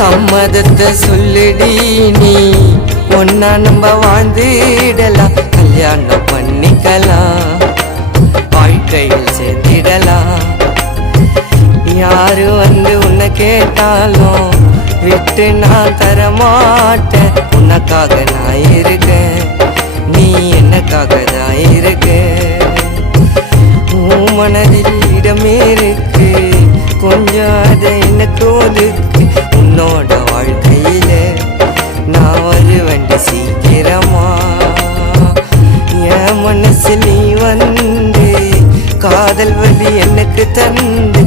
சம்மதத்தை சொல்லுடி நீ, ஒன்னா நம்ம வாழ்ந்துடலாம், கல்யாணம் பண்ணிக்கலாம், வாழ்க்கையில் சேர்ந்திடலாம். யாரு வந்து உன்னை கேட்டாலும் விட்டு நான் தரமாட்டேன், உனக்காக நான் இருக்கேன், நீ என்னக்காக தான் இருக்க. உன் மனதில் இடமே இருக்கு, கொஞ்சம் அதை எனக்கு ஒதுக்கு, உன்னோட வாழ்க்கையில நான் வருவேண்டி சீக்கிரமா. என் மனசு நீ வந்து காதல் வலி எனக்கு தந்து